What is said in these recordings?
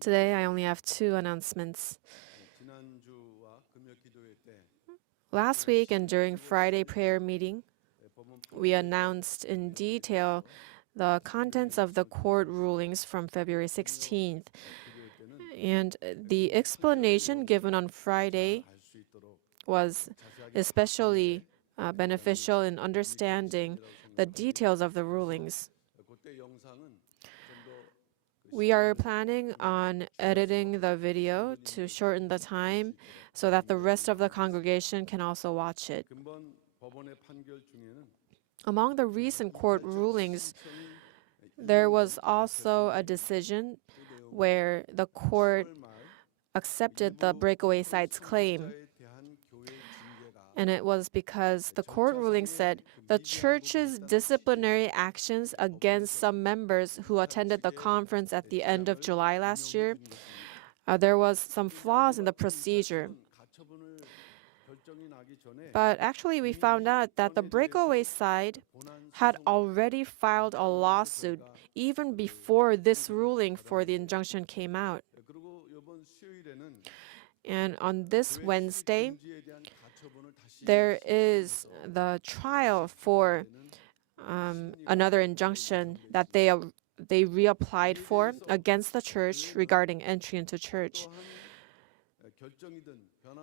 Today, I only have two announcements. Last week and during Friday prayer meeting, we announced in detail the contents of the court rulings from February 16th. And the explanation given on Friday was especially beneficial in understanding the details of the rulings. We are planning on editing the video to shorten the time so that the rest of the congregation can also watch it. Among the recent court rulings, there was also a decision where the court accepted the breakaway side's claim. And it was because the court ruling said the church's disciplinary actions against some members who attended the conference at the end of July last year, there was some flaws in the procedure. But actually, we found out that the breakaway side had already filed a lawsuit even before this ruling for the injunction came out. And on this Wednesday, there is the trial for another injunction that they reapplied for against the church regarding entry into church.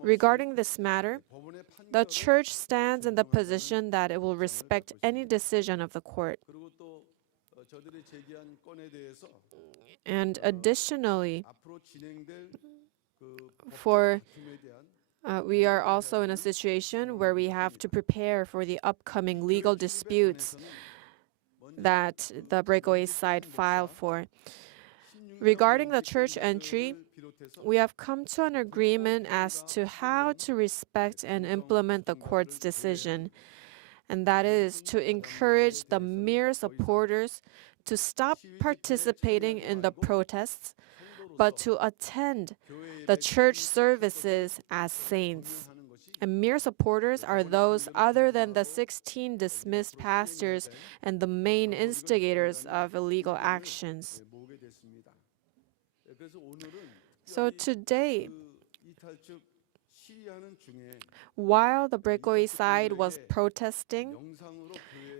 Regarding this matter, the church stands in the position that it will respect any decision of the court. And additionally, we are also in a situation where we have to prepare for the upcoming legal disputes that the breakaway side filed for. Regarding the church entry, we have come to an agreement as to how to respect and implement the court's decision, and that is to encourage the mere supporters to stop participating in the protests, but to attend the church services as saints. And mere supporters are those other than the 16 dismissed pastors and the main instigators of illegal actions. So today, while the breakaway side was protesting,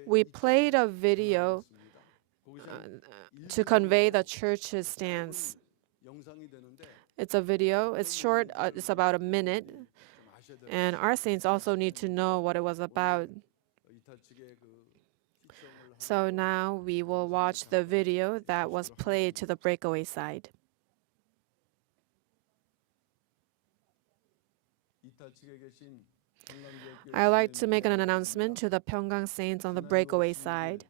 we played a video to convey the church's stance. It's a video, it's short, it's about a minute, and our saints also need to know what it was about. So now we will watch the video that was played to the breakaway side. I'd like to make an announcement to the Pyungkang saints on the breakaway side.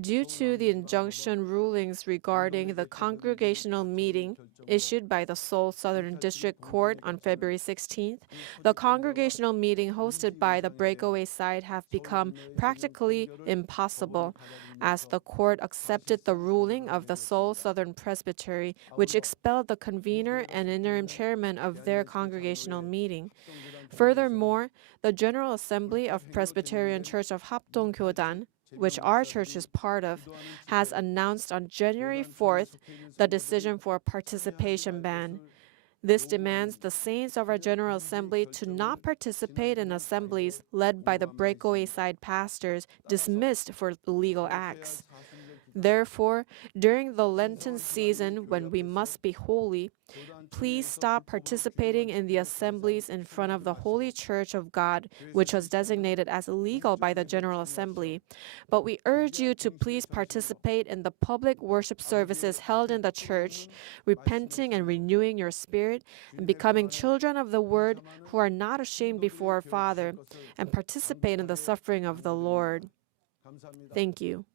Due to the injunction rulings regarding the congregational meeting issued by the Seoul Southern District Court on February 16th, the congregational meeting hosted by the breakaway side have become practically impossible as the court accepted the ruling of the Seoul Southern Presbytery, which expelled the convener and interim chairman of their congregational meeting. Furthermore, the General Assembly of Presbyterian Church of Hapdong-Kyodan, which our church is part of, has announced on January 4th the decision for a participation ban. This demands the saints of our General Assembly to not participate in assemblies led by the breakaway side pastors dismissed for illegal acts. Therefore, during the Lenten season when we must be holy, please stop participating in the assemblies in front of the Holy Church of God, which was designated as illegal by the General Assembly. But we urge you to please participate in the public worship services held in the church, repenting and renewing your spirit, and becoming children of the Word who are not ashamed before our Father, and participate in the suffering of the Lord. Thank you.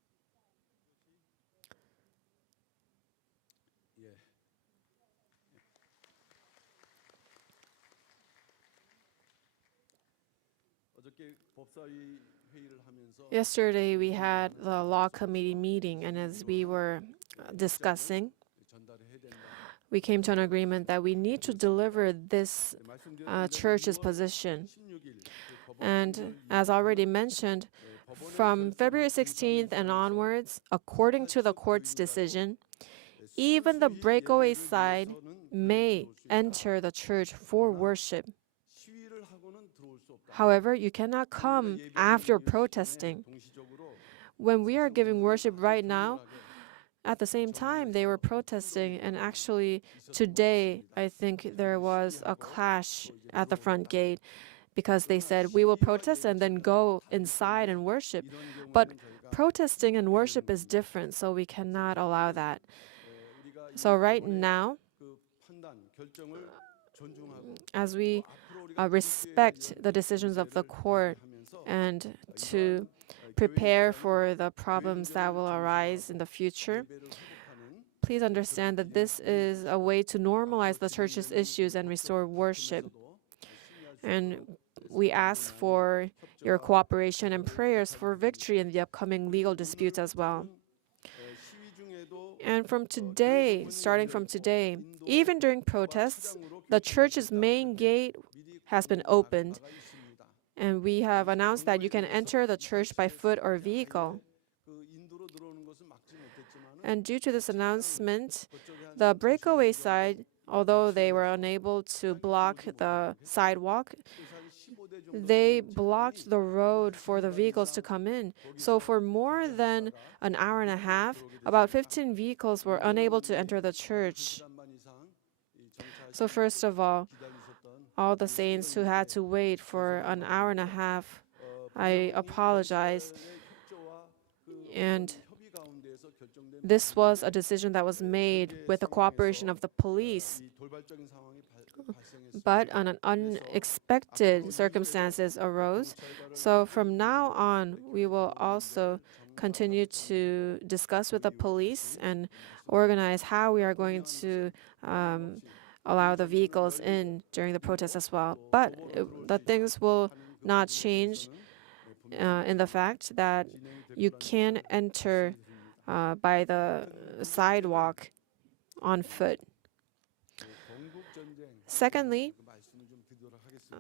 Yesterday, we had the law committee meeting, and as we were discussing, we came to an agreement that we need to deliver this church's position. And as already mentioned, from February 16th and onwards, according to the court's decision, even the breakaway side may enter the church for worship. However, you cannot come after protesting. When we are giving worship right now, at the same time, they were protesting, and actually, today, I think there was a clash at the front gate because they said, we will protest and then go inside and worship. But protesting and worship is different, so we cannot allow that. So, right now, as we respect the decisions of the court and to prepare for the problems that will arise in the future, please understand that this is a way to normalize the church's issues and restore worship. And we ask for your cooperation and prayers for victory in the upcoming legal disputes as well. And from today, starting from today, even during protests, the church's main gate has been opened. And we have announced that you can enter the church by foot or vehicle. And due to this announcement, the breakaway side, although they were unable to block the sidewalk, they blocked the road for the vehicles to come in. So for more than an hour and a half, about 15 vehicles were unable to enter the church. So first of all the saints who had to wait for an hour and a half, I apologize. And this was a decision that was made with the cooperation of the police. But unexpected circumstances arose. So from now on, we will also continue to discuss with the police and organize how we are going to allow the vehicles in during the protest as well. But the things will not change in the fact that you can enter by the sidewalk on foot. Secondly,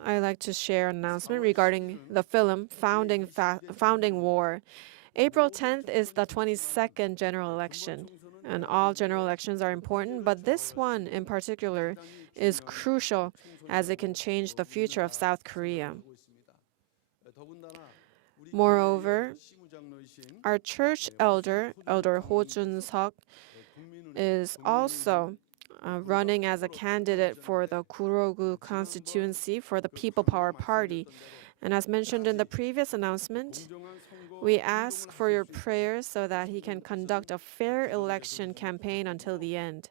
I'd like to share an announcement regarding the film Founding War. April 10th is the 22nd general election, and all general elections are important, but this one in particular is crucial as it can change the future of South Korea. Moreover, our church elder, Elder Ho Jun-seok, is also running as a candidate for the Kurogu constituency for the People Power Party. And as mentioned in the previous announcement, we ask for your prayers so that he can conduct a fair election campaign until the end.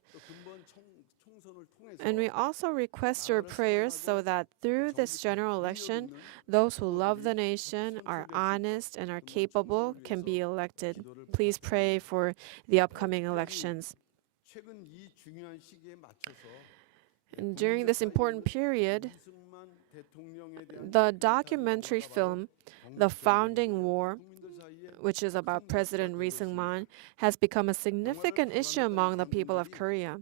And we also request your prayers so that through this general election, those who love the nation, are honest, and are capable can be elected. Please pray for the upcoming elections. And during this important period, the documentary film, The Founding War, which is about President Lee Seung-man, has become a significant issue among the people of Korea.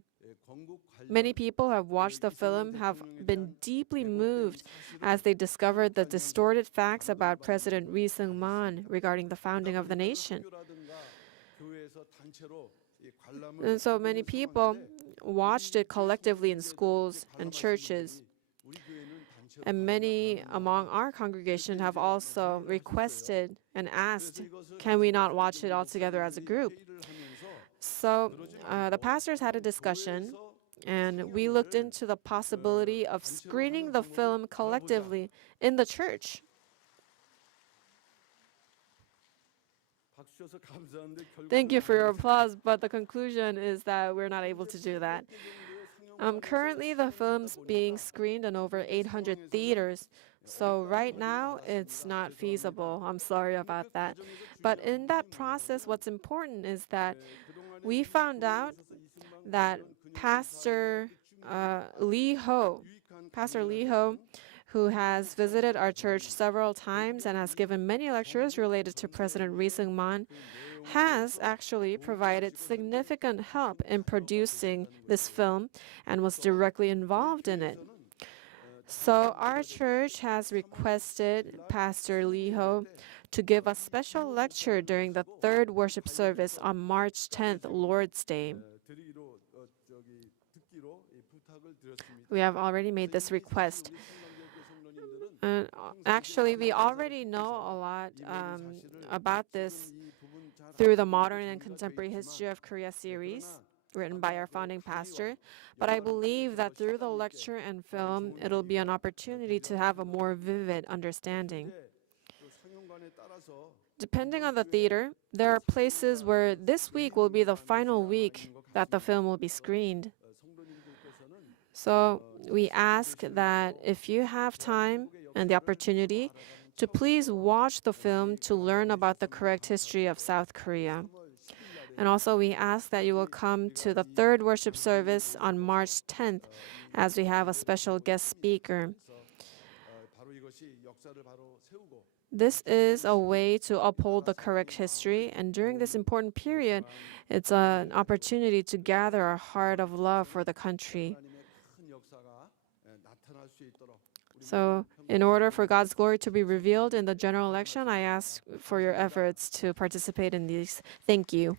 Many people who have watched the film have been deeply moved as they discovered the distorted facts about President Lee Seung-man regarding the founding of the nation. And so many people watched it collectively in schools and churches. And many among our congregation have also requested and asked, can we not watch it all together as a group? So the pastors had a discussion, and we looked into the possibility of screening the film collectively in the church. Thank you for your applause, but the conclusion is that we're not able to do that. Currently, the film's being screened in over 800 theaters, so right now it's not feasible. I'm sorry about that. But in that process, what's important is that we found out that Pastor Lee Ho, who has visited our church several times and has given many lectures related to President Lee Seung-man, has actually provided significant help in producing this film and was directly involved in it. So our church has requested Pastor Lee Ho to give a special lecture during the third worship service on March 10th, Lord's Day. We have already made this request. Actually, we already know a lot about this through the Modern and Contemporary History of Korea series written by our founding pastor. But I believe that through the lecture and film, it'll be an opportunity to have a more vivid understanding. Depending on the theater, there are places where this week will be the final week that the film will be screened. So we ask that if you have time and the opportunity, to please watch the film to learn about the correct history of South Korea. And also, we ask that you will come to the third worship service on March 10th, as we have a special guest speaker. This is a way to uphold the correct history, and during this important period, it's an opportunity to gather a heart of love for the country. So, in order for God's glory to be revealed in the general election, I ask for your efforts to participate in these. Thank you.